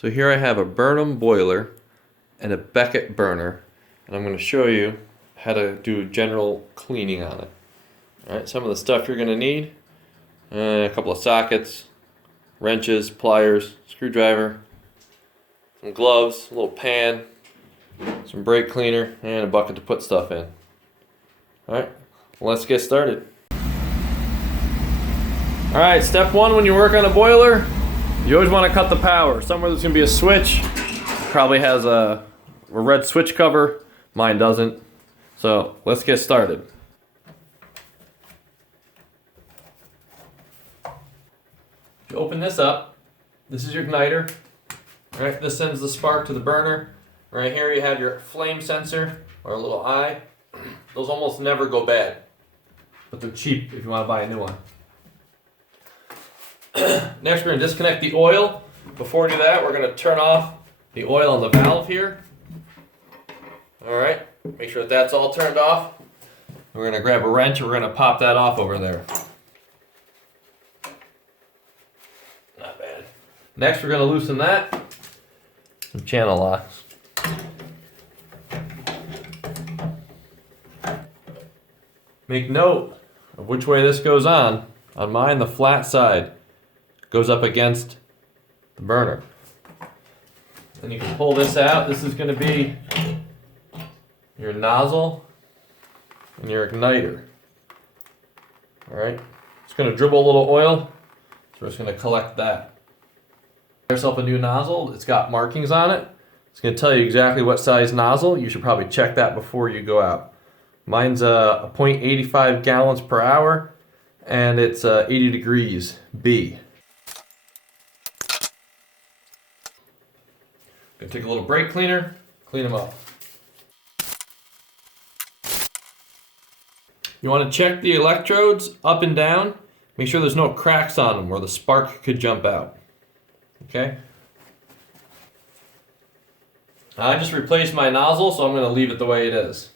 So here I have a Burnham boiler and a Beckett burner, and I'm going to show you how to do general cleaning on it. Alright, some of the stuff you're going to need: a couple of sockets, wrenches, pliers, screwdriver, some gloves, a little pan, some brake cleaner, and a bucket to put stuff in. Alright, let's get started. Alright, step one when you work on a boiler, you always want to cut the power. Somewhere there's going to be a switch. Probably has a red switch cover. Mine doesn't. So let's get started. If you open this up, this is your igniter. Right, this sends the spark to the burner. Right here you have your flame sensor, or a little eye. Those almost never go bad, but they're cheap if you want to buy a new one. Next, we're going to disconnect the oil. Before we do that, we're going to turn off the oil on the valve here. Alright, make sure that that's all turned off. We're going to grab a wrench and we're going to pop that off over there. Not bad. Next, we're going to loosen that. Some channel locks. Make note of which way this goes on. On mine, the flat side goes up against the burner. Then you can pull this out. This is going to be your nozzle and your igniter. Alright, it's going to dribble a little oil, so we're just going to collect that. Get yourself a new nozzle. It's got markings on it. It's going to tell you exactly what size nozzle. You should probably check that before you go out. Mine's a 0.85 gallons per hour, and it's 80 degrees B. Gonna take a little brake cleaner, clean them up. You want to check the electrodes up and down. Make sure there's no cracks on them where the spark could jump out. Okay? I just replaced my nozzle, so I'm going to leave it the way it is.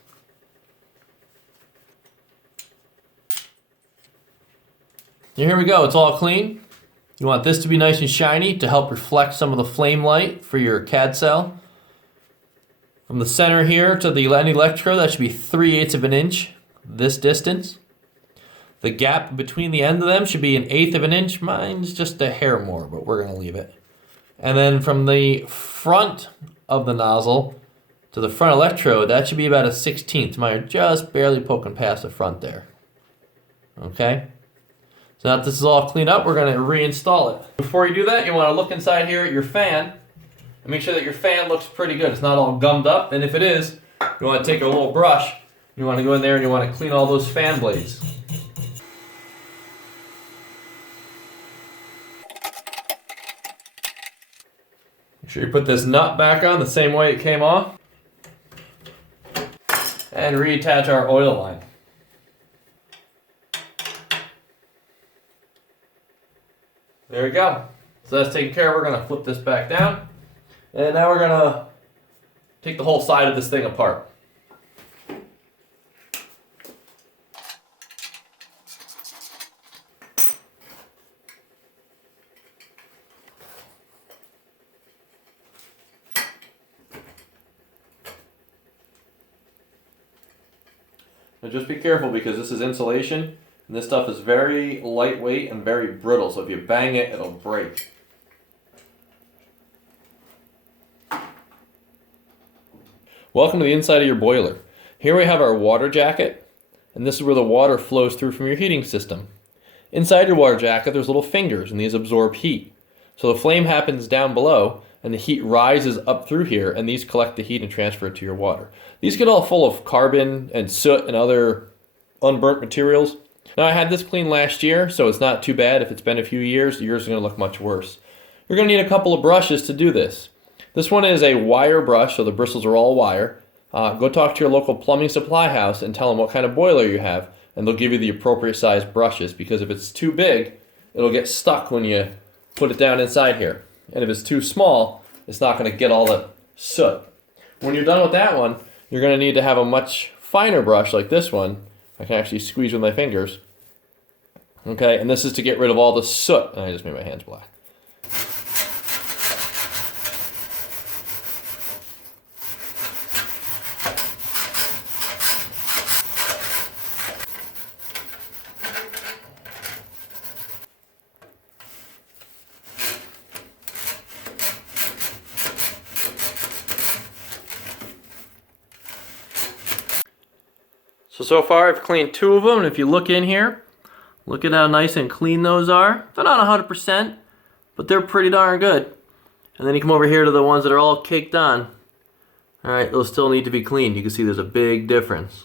Here we go, it's all clean. You want this to be nice and shiny to help reflect some of the flame light for your CAD cell. From the center here to the end electrode, that should be 3/8 of an inch, this distance. The gap between the end of them should be 1/8 of an inch. Mine's just a hair more, but we're going to leave it. And then from the front of the nozzle to the front electrode, that should be about 1/16. Mine are just barely poking past the front there. Okay? So now that this is all cleaned up, we're going to reinstall it. Before you do that, you want to look inside here at your fan and make sure that your fan looks pretty good. It's not all gummed up, and if it is, you want to take a little brush, you want to go in there and you want to clean all those fan blades. Make sure you put this nut back on the same way it came off, and reattach our oil line. There we go. So that's taken care of. We're going to flip this back down. And now we're going to take the whole side of this thing apart. Now just be careful because this is insulation. And this stuff is very lightweight and very brittle, so if you bang it, it'll break. Welcome to the inside of your boiler. Here we have our water jacket, and this is where the water flows through from your heating system. Inside your water jacket, there's little fingers, and these absorb heat. So the flame happens down below, and the heat rises up through here, and these collect the heat and transfer it to your water. These get all full of carbon and soot and other unburnt materials. Now I had this cleaned last year, so it's not too bad. If it's been a few years, yours is going to look much worse. You're going to need a couple of brushes to do this. This one is a wire brush, so the bristles are all wire. Go talk to your local plumbing supply house and tell them what kind of boiler you have, and they'll give you the appropriate size brushes, because if it's too big, it'll get stuck when you put it down inside here. And if it's too small, it's not going to get all the soot. When you're done with that one, you're going to need to have a much finer brush like this one. I can actually squeeze with my fingers. Okay, and this is to get rid of all the soot. And I just made my hands black. So far I've cleaned 2 of them, and if you look in here, look at how nice and clean those are. They're not 100%, but they're pretty darn good. And then you come over here to the ones that are all caked on. Alright, those still need to be cleaned. You can see there's a big difference.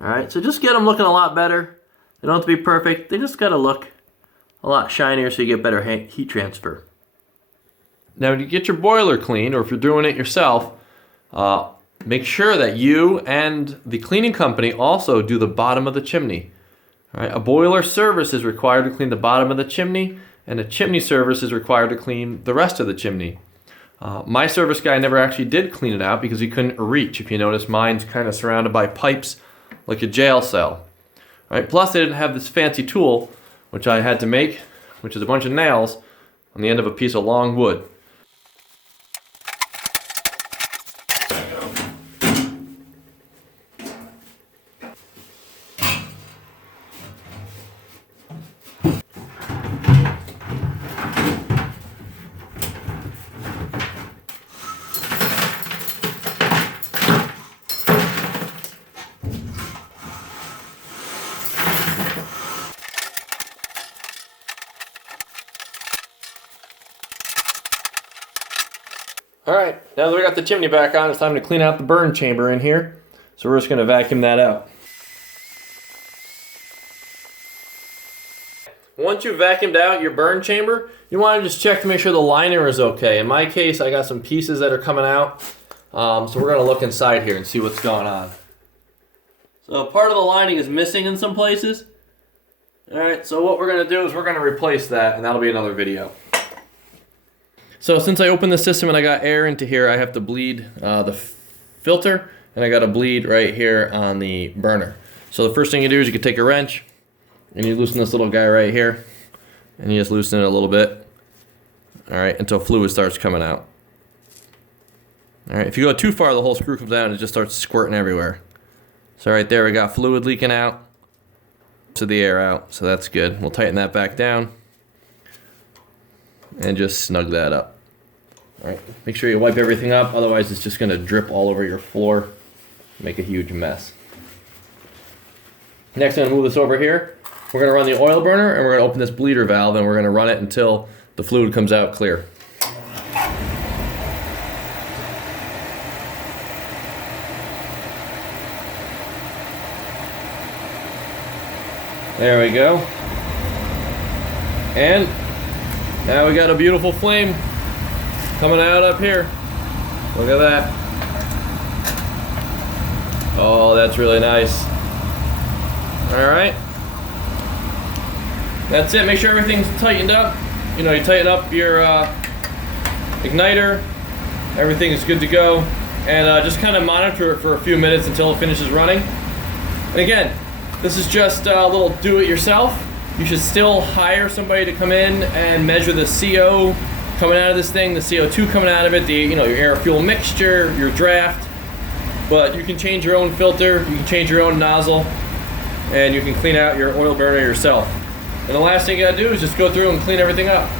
Alright, so just get them looking a lot better. They don't have to be perfect, they just gotta look a lot shinier so you get better heat transfer. Now when you get your boiler cleaned, or if you're doing it yourself, make sure that you and the cleaning company also do the bottom of the chimney. All right, a boiler service is required to clean the bottom of the chimney, and a chimney service is required to clean the rest of the chimney. My service guy never actually did clean it out because he couldn't reach. If you notice, mine's kind of surrounded by pipes like a jail cell. All right, plus they didn't have this fancy tool, which I had to make, which is a bunch of nails on the end of a piece of long wood. Alright, now that we got the chimney back on, it's time to clean out the burn chamber in here. So we're just going to vacuum that out. Once you've vacuumed out your burn chamber, you want to just check to make sure the liner is okay. In my case, I got some pieces that are coming out. So we're going to look inside here and see what's going on. So part of the lining is missing in some places. Alright, so what we're going to do is we're going to replace that, and that'll be another video. So since I opened the system and I got air into here, I have to bleed the filter, and I got to bleed right here on the burner. So the first thing you do is you can take a wrench and you loosen this little guy right here, and you just loosen it a little bit, all right, until fluid starts coming out. All right, if you go too far, the whole screw comes out and it just starts squirting everywhere. So right there, we got fluid leaking out to the air out, so that's good. We'll tighten that back down and just snug that up. All right, make sure you wipe everything up, otherwise it's just gonna drip all over your floor, make a huge mess. Next, I'm gonna move this over here. We're gonna run the oil burner, and we're gonna open this bleeder valve, and we're gonna run it until the fluid comes out clear. There we go. And now we got a beautiful flame coming out up here. Look at that. Oh, that's really nice. All right. That's it. Make sure everything's tightened up. You know, you tighten up your igniter. Everything is good to go. And just kind of monitor it for a few minutes until it finishes running. And again, this is just a little do-it-yourself. You should still hire somebody to come in and measure the CO coming out of this thing, the CO2 coming out of it, your air-fuel mixture, your draft. But you can change your own filter, you can change your own nozzle, and you can clean out your oil burner yourself. And the last thing you gotta do is just go through and clean everything up.